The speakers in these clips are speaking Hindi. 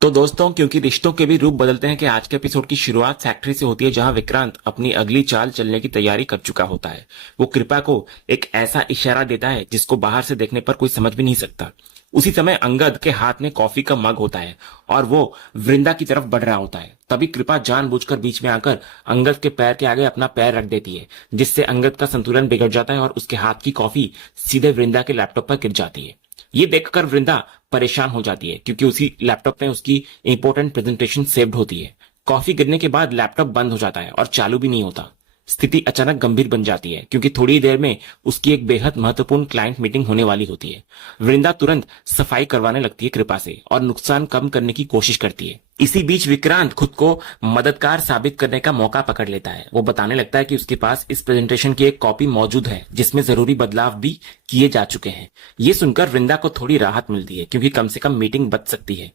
तो दोस्तों, क्योंकि रिश्तों के भी रूप बदलते हैं कि आज के एपिसोड की शुरुआत फैक्ट्री से होती है जहां विक्रांत अपनी अगली चाल चलने की तैयारी कर चुका होता है। वो कृपा को एक ऐसा इशारा देता है जिसको बाहर से देखने पर कोई समझ भी नहीं सकता। उसी समय अंगद के हाथ में कॉफी का मग होता है और वो वृंदा की तरफ बढ़ रहा होता है। तभी कृपा जानबूझकर बीच में आकर अंगद के पैर के आगे अपना पैर रख देती है, जिससे अंगद का संतुलन बिगड़ जाता है और उसके हाथ की कॉफी सीधे वृंदा के लैपटॉप पर गिर जाती है। ये देखकर वृंदा परेशान हो जाती है क्योंकि उसी लैपटॉप में उसकी इंपॉर्टेंट प्रेजेंटेशन सेव्ड होती है। कॉफी गिरने के बाद लैपटॉप बंद हो जाता है और चालू भी नहीं होता। स्थिति अचानक गंभीर बन जाती है क्योंकि थोड़ी देर में उसकी एक बेहद महत्वपूर्ण क्लाइंट मीटिंग होने वाली होती है। वृंदा तुरंत सफाई करवाने लगती है कृपा से और नुकसान कम करने की कोशिश करती है। इसी बीच विक्रांत खुद को मददगार साबित करने का मौका पकड़ लेता है। वो बताने लगता है कि उसके पास इस प्रेजेंटेशन की एक कॉपी मौजूद है जिसमें जरूरी बदलाव भी किए जा चुके हैं। ये सुनकर वृंदा को थोड़ी राहत मिलती है क्योंकि कम से कम मीटिंग बच सकती है।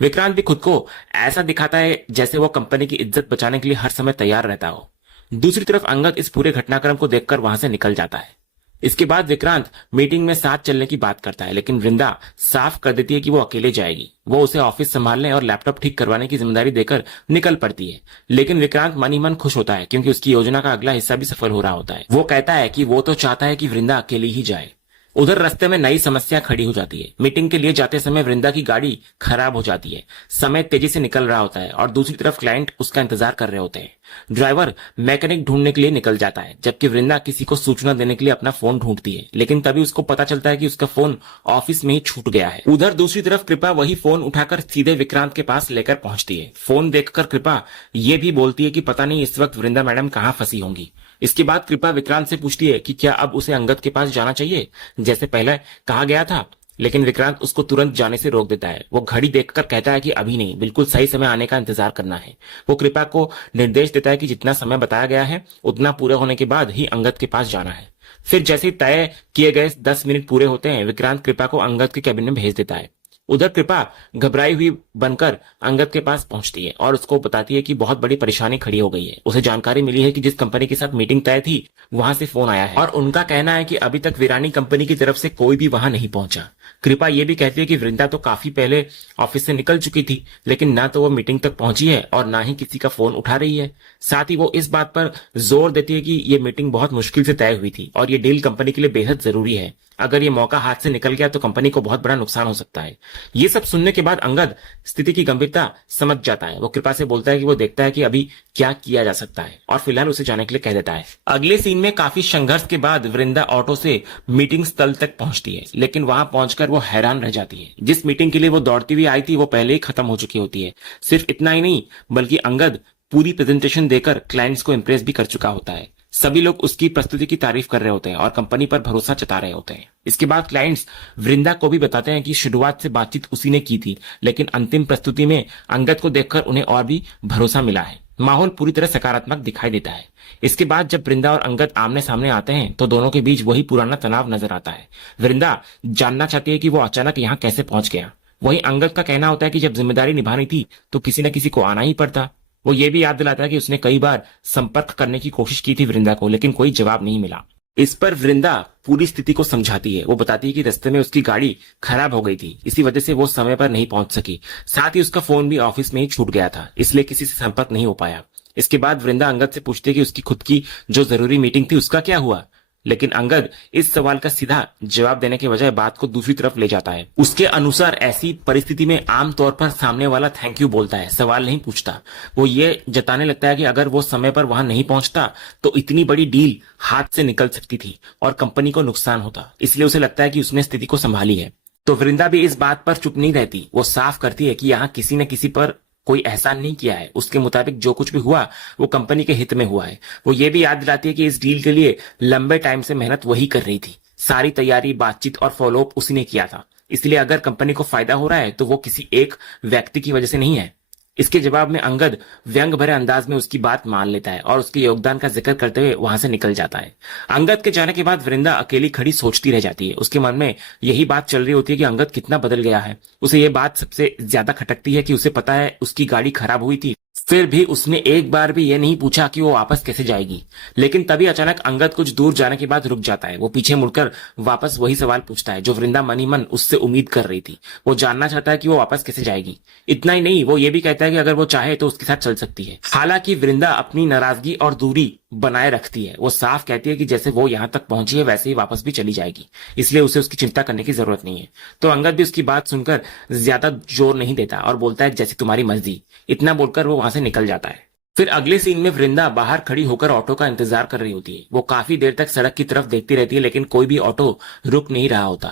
विक्रांत भी खुद को ऐसा दिखाता है जैसे वो कंपनी की इज्जत बचाने के लिए हर समय तैयार रहता हो। दूसरी तरफ अंगद इस पूरे घटनाक्रम को देखकर वहां से निकल जाता है। इसके बाद विक्रांत मीटिंग में साथ चलने की बात करता है, लेकिन वृंदा साफ कर देती है कि वो अकेले जाएगी। वो उसे ऑफिस संभालने और लैपटॉप ठीक करवाने की जिम्मेदारी देकर निकल पड़ती है। लेकिन विक्रांत मन ही मन खुश होता है क्योंकि उसकी योजना का अगला हिस्सा भी सफल हो रहा होता है। वो कहता है कि वो तो चाहता है कि वृंदा अकेली ही जाए। उधर रास्ते में नई समस्या खड़ी हो जाती है। मीटिंग के लिए जाते समय वृंदा की गाड़ी खराब हो जाती है। समय तेजी से निकल रहा होता है और दूसरी तरफ क्लाइंट उसका इंतजार कर रहे होते हैं। ड्राइवर मैकेनिक ढूंढने के लिए निकल जाता है जबकि वृंदा किसी को सूचना देने के लिए अपना फोन ढूंढती है, लेकिन तभी उसको पता चलता है कि उसका फोन ऑफिस में ही छूट गया है। उधर दूसरी तरफ कृपा वही फोन उठाकर सीधे विक्रांत के पास लेकर पहुंचती है। फोन देखकर कृपा ये भी बोलती है कि पता नहीं इस वक्त वृंदा मैडम कहाँ फंसी होंगी। इसके बाद कृपा विक्रांत से पूछती है कि क्या अब उसे अंगद के पास जाना चाहिए जैसे पहले कहा गया था, लेकिन विक्रांत उसको तुरंत जाने से रोक देता है। वो घड़ी देखकर कहता है कि अभी नहीं, बिल्कुल सही समय आने का इंतजार करना है। वो कृपा को निर्देश देता है कि जितना समय बताया गया है उतना पूरा होने के बाद ही अंगद के पास जाना है। फिर जैसे ही तय किए गए 10 मिनट पूरे होते हैं, विक्रांत कृपा को अंगद के कैबिन में भेज देता है। उधर कृपा घबराई हुई बनकर अंगद के पास पहुंचती है और उसको बताती है कि बहुत बड़ी परेशानी खड़ी हो गई है। उसे जानकारी मिली है कि जिस कंपनी के साथ मीटिंग तय थी वहां से फोन आया है और उनका कहना है कि अभी तक वीरानी कंपनी की तरफ से कोई भी वहां नहीं पहुंचा। कृपा ये भी कहती है कि वृंदा तो काफी पहले ऑफिस से निकल चुकी थी, लेकिन ना तो वो मीटिंग तक पहुंची है और ना ही किसी का फोन उठा रही है। साथ ही वो इस बात पर जोर देती है कि ये मीटिंग बहुत मुश्किल से तय हुई थी और ये डील कंपनी के लिए बेहद जरूरी है। अगर ये मौका हाथ से निकल गया तो कंपनी को बहुत बड़ा नुकसान हो सकता है। ये सब सुनने के बाद अंगद स्थिति की गंभीरता समझ जाता है। वो कृपा से बोलता है कि वो देखता है कि अभी क्या किया जा सकता है और फिलहाल उसे जाने के लिए कह देता है। अगले सीन में काफी संघर्ष के बाद वृंदा ऑटो से मीटिंग स्थल तक पहुंचती है, लेकिन वहां पहुंचकर वो हैरान रह जाती है। जिस मीटिंग के लिए वो दौड़ती हुई आई थी वो पहले ही खत्म हो चुकी होती है। सिर्फ इतना ही नहीं, बल्कि अंगद पूरी प्रेजेंटेशन देकर क्लाइंट्स को इंप्रेस भी कर चुका होता है। सभी लोग उसकी प्रस्तुति की तारीफ कर रहे होते हैं और कंपनी पर भरोसा जता रहे होते हैं। इसके बाद क्लाइंट्स वृंदा को भी बताते हैं कि शुरुआत से बातचीत उसी ने की थी, लेकिन अंतिम प्रस्तुति में अंगद को देखकर उन्हें और भी भरोसा मिला है। माहौल पूरी तरह सकारात्मक दिखाई देता है। इसके बाद जब वृंदा और अंगद आमने सामने आते हैं तो दोनों के बीच वही पुराना तनाव नजर आता है। वृंदा जानना चाहती है कि वो अचानक यहाँ कैसे पहुंच गया। वहीं अंगद का कहना होता है कि जब जिम्मेदारी निभानी थी तो किसी न किसी को आना ही पड़ता। वो ये भी याद दिलाता है कि उसने कई बार संपर्क करने की कोशिश की थी वृंदा को, लेकिन कोई जवाब नहीं मिला। इस पर वृंदा पूरी स्थिति को समझाती है। वो बताती है कि रास्ते में उसकी गाड़ी खराब हो गई थी, इसी वजह से वो समय पर नहीं पहुंच सकी। साथ ही उसका फोन भी ऑफिस में ही छूट गया था, इसलिए किसी से संपर्क नहीं हो पाया। इसके बाद वृंदा अंगद से पूछती है कि उसकी खुद की जो जरूरी मीटिंग थी उसका क्या हुआ, लेकिन अंगद इस सवाल का सीधा जवाब देने के बजाय बात को दूसरी तरफ ले जाता है। उसके अनुसार ऐसी परिस्थिति में आमतौर पर सामने वाला थैंक यू बोलता है, सवाल नहीं पूछता। वो ये जताने लगता है कि अगर वो समय पर वहां नहीं पहुंचता तो इतनी बड़ी डील हाथ से निकल सकती थी और कंपनी को नुकसान होता, इसलिए उसे लगता है कि उसने स्थिति को संभाली है। तो वृंदा भी इस बात पर चुप नहीं रहती। वो साफ करती है कि यहाँ किसी न किसी पर कोई एहसान नहीं किया है। उसके मुताबिक जो कुछ भी हुआ वो कंपनी के हित में हुआ है। वो ये भी याद दिलाती है कि इस डील के लिए लंबे टाइम से मेहनत वही कर रही थी। सारी तैयारी, बातचीत और फॉलोअप उसी ने किया था। इसलिए अगर कंपनी को फायदा हो रहा है तो वो किसी एक व्यक्ति की वजह से नहीं है। इसके जवाब में अंगद व्यंग भरे अंदाज में उसकी बात मान लेता है और उसके योगदान का जिक्र करते हुए वहां से निकल जाता है। अंगद के जाने के बाद वृंदा अकेली खड़ी सोचती रह जाती है। उसके मन में यही बात चल रही होती है कि अंगद कितना बदल गया है। उसे ये बात सबसे ज्यादा खटकती है कि उसे पता है उसकी गाड़ी खराब हुई थी, फिर भी उसने एक बार भी ये नहीं पूछा कि वो वापस कैसे जाएगी। लेकिन तभी अचानक अंगद कुछ दूर जाने के बाद रुक जाता है। वो पीछे मुड़कर वापस वही सवाल पूछता है जो वृंदा मनी मन उससे उम्मीद कर रही थी। वो जानना चाहता है कि वो वापस कैसे जाएगी। इतना ही नहीं, वो ये भी कहता है कि अगर वो चाहे तो उसके साथ चल सकती है। हालांकि वृंदा अपनी नाराजगी और दूरी बनाए रखती है। वो साफ कहती है कि जैसे वो यहां तक पहुंची है वैसे ही वापस भी चली जाएगी, इसलिए उसे उसकी चिंता करने की जरूरत नहीं है। तो अंगद भी उसकी बात सुनकर ज्यादा जोर नहीं देता और बोलता है जैसी तुम्हारी मर्जी। इतना बोलकर वो वहां से निकल जाता है। फिर अगले सीन में वृंदा बाहर खड़ी होकर ऑटो का इंतजार कर रही होती है। वो काफी देर तक सड़क की तरफ देखती रहती है लेकिन कोई भी ऑटो रुक नहीं रहा होता।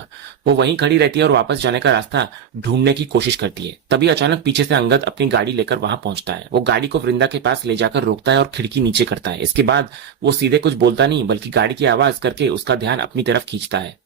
वो वहीं खड़ी रहती है और वापस जाने का रास्ता ढूंढने की कोशिश करती है। तभी अचानक पीछे से अंगद अपनी गाड़ी लेकर वहां पहुंचता है। वो गाड़ी को वृंदा के पास ले जाकर रोकता है और खिड़की नीचे करता है। इसके बाद वो सीधे कुछ बोलता नहीं बल्कि गाड़ी की आवाज करके उसका ध्यान अपनी तरफ खींचता है।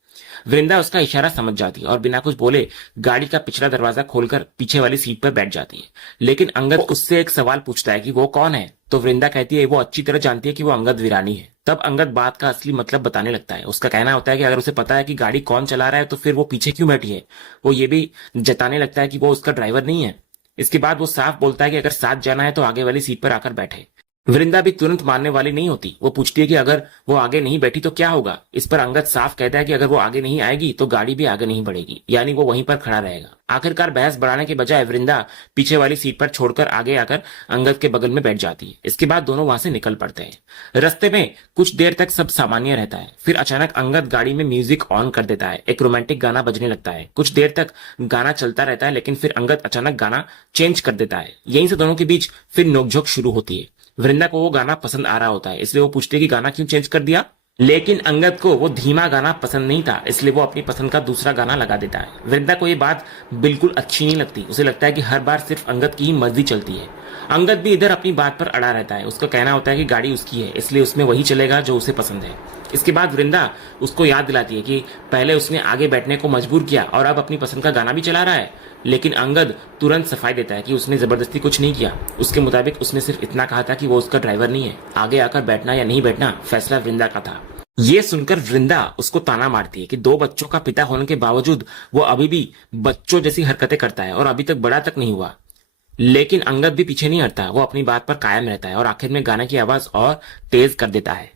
वृंदा उसका इशारा समझ जाती है और बिना कुछ बोले गाड़ी का पिछला दरवाजा खोलकर पीछे वाली सीट पर बैठ जाती है। लेकिन अंगद उससे एक सवाल पूछता है कि वो कौन है। तो वृंदा कहती है वो अच्छी तरह जानती है कि वो अंगद विरानी है। तब अंगद बात का असली मतलब बताने लगता है। उसका कहना होता है कि अगर उसे पता है कि गाड़ी कौन चला रहा है तो फिर वो पीछे क्यों बैठी है। वो ये भी जताने लगता है कि वो उसका ड्राइवर नहीं है। इसके बाद वो साफ बोलता है कि अगर साथ जाना है तो आगे वाली सीट पर आकर बैठे। वृंदा भी तुरंत मानने वाली नहीं होती। वो पूछती है कि अगर वो आगे नहीं बैठी तो क्या होगा। इस पर अंगद साफ कहता है कि अगर वो आगे नहीं आएगी तो गाड़ी भी आगे नहीं बढ़ेगी, यानी वो वहीं पर खड़ा रहेगा। आखिरकार बहस बढ़ाने के बजाय वृंदा पीछे वाली सीट पर छोड़कर आगे आकर अंगद के बगल में बैठ जाती है। इसके बाद दोनों वहां से निकल पड़ते हैं। रास्ते में कुछ देर तक सब सामान्य रहता है। फिर अचानक अंगद गाड़ी में म्यूजिक ऑन कर देता है। एक रोमांटिक गाना बजने लगता है। कुछ देर तक गाना चलता रहता है लेकिन फिर अंगद अचानक गाना चेंज कर देता है। यहीं से दोनों के बीच फिर नोकझोंक शुरू होती है। वृंदा को वो गाना पसंद आ रहा होता है, इसलिए वो पूछती है कि गाना क्यों चेंज कर दिया। लेकिन अंगद को वो धीमा गाना पसंद नहीं था, इसलिए वो अपनी पसंद का दूसरा गाना लगा देता है। वृंदा को ये बात बिल्कुल अच्छी नहीं लगती। उसे लगता है कि हर बार सिर्फ अंगद की ही मर्जी चलती है। अंगद भी इधर अपनी बात पर अड़ा रहता है। उसका कहना होता है कि गाड़ी उसकी है, इसलिए उसमें वही चलेगा जो उसे पसंद है। इसके बाद वृंदा उसको याद दिलाती है कि पहले उसने आगे बैठने को मजबूर किया और अब अपनी पसंद का गाना भी चला रहा है। लेकिन अंगद तुरंत सफाई देता है कि उसने जबरदस्ती कुछ नहीं किया। उसके मुताबिक उसने सिर्फ इतना कहा था कि वो उसका ड्राइवर नहीं है। आगे आकर बैठना या नहीं बैठना फैसला वृंदा का था। ये सुनकर वृंदा उसको ताना मारती है कि दो बच्चों का पिता होने के बावजूद वो अभी भी बच्चों जैसी हरकतें करता है और अभी तक बड़ा तक नहीं हुआ। लेकिन अंगद भी पीछे नहीं हटता। वो अपनी बात पर कायम रहता है और आखिर में गाने की आवाज और तेज कर देता है।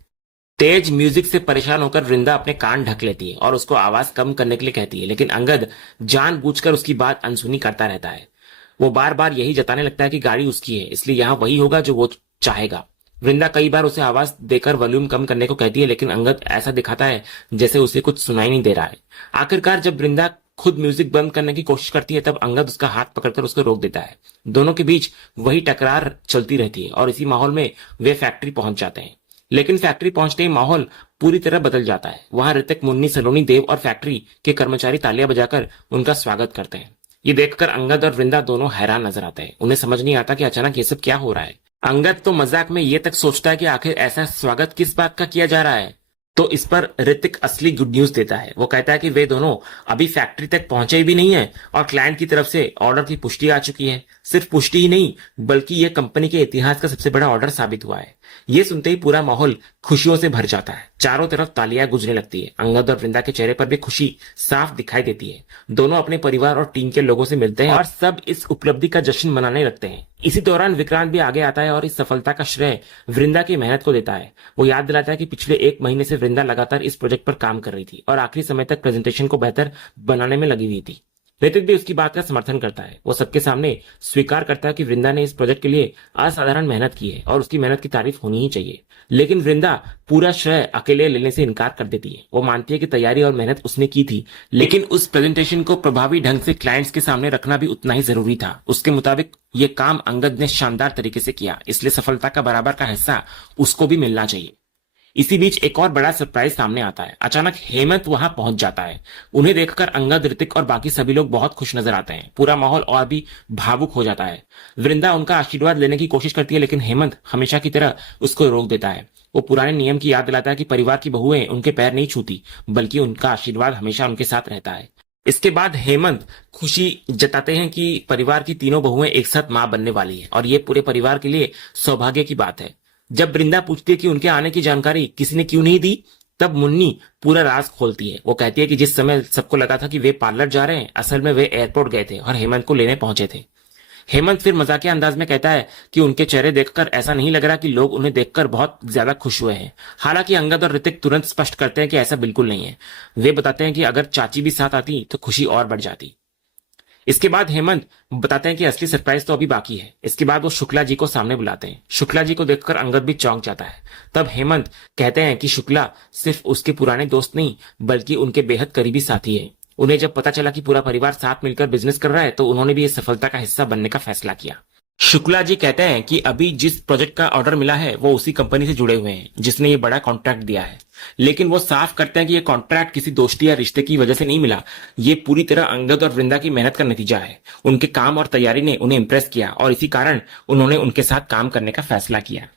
तेज म्यूजिक से परेशान होकर वृंदा अपने कान ढक लेती है और उसको आवाज कम करने के लिए कहती है। लेकिन अंगद जानबूझकर उसकी बात अनसुनी करता रहता है। वो बार बार यही जताने लगता है कि गाड़ी उसकी है, इसलिए यहाँ वही होगा जो वो चाहेगा। वृंदा कई बार उसे आवाज देकर वॉल्यूम कम करने को कहती है लेकिन अंगद ऐसा दिखाता है जैसे उसे कुछ सुनाई नहीं दे रहा है। आखिरकार जब वृंदा खुद म्यूजिक बंद करने की कोशिश करती है तब अंगद उसका हाथ पकड़कर उसको रोक देता है। दोनों के बीच वही टकरार चलती रहती है और इसी माहौल में वे फैक्ट्री पहुंच जाते हैं। लेकिन फैक्ट्री पहुंचते ही माहौल पूरी तरह बदल जाता है। वहां ऋतिक, मुन्नी, सलोनी, देव और फैक्ट्री के कर्मचारी तालियां बजाकर उनका स्वागत करते हैं। ये देखकर अंगद और वृंदा दोनों हैरान नजर आते हैं। उन्हें समझ नहीं आता कि अचानक ये सब क्या हो रहा है। अंगद तो मजाक में ये तक सोचता है कि आखिर ऐसा स्वागत किस बात का किया जा रहा है। तो इस पर ऋतिक असली गुड न्यूज देता है। वो कहता है कि वे दोनों अभी फैक्ट्री तक पहुंचे भी नहीं है और क्लाइंट की तरफ से ऑर्डर की पुष्टि आ चुकी है। सिर्फ पुष्टि ही नहीं बल्कि यह कंपनी के इतिहास का सबसे बड़ा ऑर्डर साबित हुआ है। ये सुनते ही पूरा माहौल खुशियों से भर जाता है। चारों तरफ तालियां गूंजने लगती है। अंगद और वृंदा के चेहरे पर भी खुशी साफ दिखाई देती है। दोनों अपने परिवार और टीम के लोगों से मिलते हैं और सब इस उपलब्धि का जश्न मनाने लगते हैं। इसी दौरान विक्रांत भी आगे आता है और इस सफलता का श्रेय वृंदा की मेहनत को देता है। वो याद दिलाता है कि पिछले 1 महीने से वृंदा लगातार इस प्रोजेक्ट पर काम कर रही थी और आखिरी समय तक प्रेजेंटेशन को बेहतर बनाने में लगी हुई थी। ऋतिक भी उसकी बात का समर्थन करता है। वो सबके सामने स्वीकार करता है कि वृंदा ने इस प्रोजेक्ट के लिए असाधारण मेहनत की है और उसकी मेहनत की तारीफ होनी ही चाहिए। लेकिन वृंदा पूरा श्रेय अकेले लेने से इनकार कर देती है। वो मानती है कि तैयारी और मेहनत उसने की थी, लेकिन उस प्रेजेंटेशन को प्रभावी ढंग से क्लाइंट्स के सामने रखना भी उतना ही जरूरी था। उसके मुताबिक ये काम अंगद ने शानदार तरीके से किया, इसलिए सफलता का बराबर का हिस्सा उसको भी मिलना चाहिए। इसी बीच एक और बड़ा सरप्राइज सामने आता है। अचानक हेमंत वहां पहुंच जाता है। उन्हें देखकर अंगद, ऋतिक और बाकी सभी लोग बहुत खुश नजर आते हैं। पूरा माहौल और भी भावुक हो जाता है। वृंदा उनका आशीर्वाद लेने की कोशिश करती है लेकिन हेमंत हमेशा की तरह उसको रोक देता है। वो पुराने नियम की याद दिलाता है कि परिवार की बहुएं उनके पैर नहीं छूती बल्कि उनका आशीर्वाद हमेशा उनके साथ रहता है। इसके बाद हेमंत खुशी जताते हैं कि परिवार की तीनों बहुएं एक साथ मां बनने वाली है और ये पूरे परिवार के लिए सौभाग्य की बात है। जब वृंदा पूछती है कि उनके आने की जानकारी किसी ने क्यों नहीं दी, तब मुन्नी पूरा राज खोलती है। वो कहती है कि जिस समय सबको लगा था कि वे पार्लर जा रहे हैं, असल में वे एयरपोर्ट गए थे और हेमंत को लेने पहुंचे थे। हेमंत फिर मजाकिया अंदाज में कहता है कि उनके चेहरे देखकर ऐसा नहीं लग रहा कि लोग उन्हें देखकर बहुत ज्यादा खुश हुए हैं। हालांकि अंगद और ऋतिक तुरंत स्पष्ट करते हैं कि ऐसा बिल्कुल नहीं है। वे बताते हैं कि अगर चाची भी साथ आती तो खुशी और बढ़ जाती। इसके बाद हेमंत बताते हैं कि असली सरप्राइज तो अभी बाकी है। इसके बाद वो शुक्ला जी को सामने बुलाते हैं। शुक्ला जी को देखकर अंगद भी चौंक जाता है। तब हेमंत कहते हैं कि शुक्ला सिर्फ उसके पुराने दोस्त नहीं बल्कि उनके बेहद करीबी साथी है। उन्हें जब पता चला कि पूरा परिवार साथ मिलकर बिजनेस कर रहा है तो उन्होंने भी इस सफलता का हिस्सा बनने का फैसला किया। शुक्ला जी कहते हैं कि अभी जिस प्रोजेक्ट का ऑर्डर मिला है वो उसी कंपनी से जुड़े हुए हैं जिसने ये बड़ा कॉन्ट्रैक्ट दिया है। लेकिन वो साफ करते हैं कि ये कॉन्ट्रैक्ट किसी दोस्ती या रिश्ते की वजह से नहीं मिला। ये पूरी तरह अंगद और वृंदा की मेहनत का नतीजा है। उनके काम और तैयारी ने उन्हें इंप्रेस किया और इसी कारण उन्होंने उनके साथ काम करने का फैसला किया।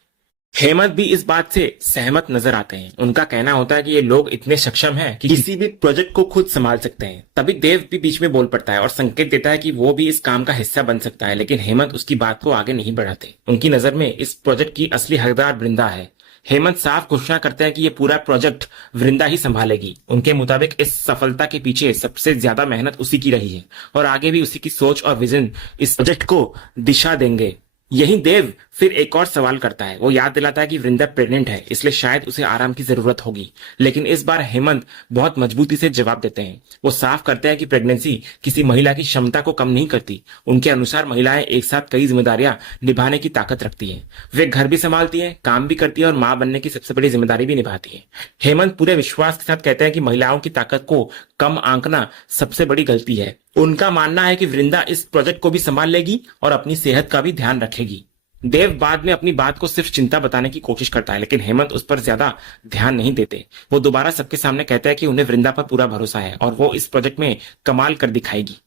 हेमंत भी इस बात से सहमत नजर आते हैं। उनका कहना होता है कि ये लोग इतने सक्षम हैं कि किसी भी प्रोजेक्ट को खुद संभाल सकते हैं। तभी देव भी बीच में बोल पड़ता है और संकेत देता है कि वो भी इस काम का हिस्सा बन सकता है, लेकिन हेमंत उसकी बात को आगे नहीं बढ़ाते। उनकी नजर में इस प्रोजेक्ट की असली हकदार वृंदा है। हेमंत साफ घोषणा करते हैं कि ये पूरा प्रोजेक्ट वृंदा ही संभालेगी। उनके मुताबिक इस सफलता के पीछे सबसे ज्यादा मेहनत उसी की रही है और आगे भी उसी की सोच और विजन इस प्रोजेक्ट को दिशा देंगे। यही देव फिर एक और सवाल करता है। वो याद दिलाता है कि वृंदा प्रेग्नेंट है, इसलिए शायद उसे आराम की जरूरत होगी। लेकिन इस बार हेमंत बहुत मजबूती से जवाब देते हैं। वो साफ करते हैं कि प्रेगनेंसी किसी महिला की क्षमता को कम नहीं करती। उनके अनुसार महिलाएं एक साथ कई जिम्मेदारियां निभाने की ताकत रखती हैं। वे घर भी संभालती हैं, काम भी करती है और मां बनने की सबसे बड़ी जिम्मेदारी भी निभाती है। हेमंत पूरे विश्वास के साथ कहते हैं कि महिलाओं की ताकत को कम आंकना सबसे बड़ी गलती है। उनका मानना है कि वृंदा इस प्रोजेक्ट को भी संभाल लेगी और अपनी सेहत का भी ध्यान रखेगी। देव बाद में अपनी बात को सिर्फ चिंता बताने की कोशिश करता है, लेकिन हेमंत उस पर ज्यादा ध्यान नहीं देते। वो दोबारा सबके सामने कहता है कि उन्हें वृंदा पर पूरा भरोसा है और वो इस प्रोजेक्ट में कमाल कर दिखाएगी।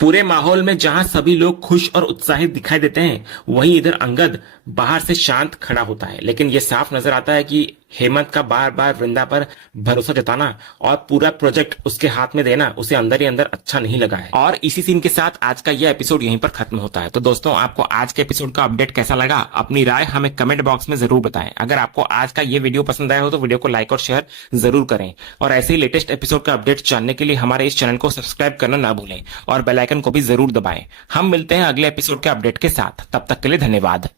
पूरे माहौल में जहां सभी लोग खुश और उत्साहित दिखाई देते हैं, वहीं इधर अंगद बाहर से शांत खड़ा होता है। लेकिन यह साफ नजर आता है कि हेमंत का बार बार वृंदा पर भरोसा जताना और पूरा प्रोजेक्ट उसके हाथ में देना उसे अंदर ही अंदर अच्छा नहीं लगा है। और इसी सीन के साथ आज का यह एपिसोड यहीं पर खत्म होता है। तो दोस्तों, आपको आज के एपिसोड का अपडेट कैसा लगा? अपनी राय हमें कमेंट बॉक्स में जरूर बताएं। अगर आपको आज का ये वीडियो पसंद आया हो तो वीडियो को लाइक और शेयर जरूर करें और ऐसे ही लेटेस्ट एपिसोड का अपडेट जानने के लिए हमारे इस चैनल को सब्सक्राइब करना ना भूलें और बेल आइकन को भी जरूर दबाएं। हम मिलते हैं अगले एपिसोड के अपडेट के साथ। तब तक के लिए धन्यवाद।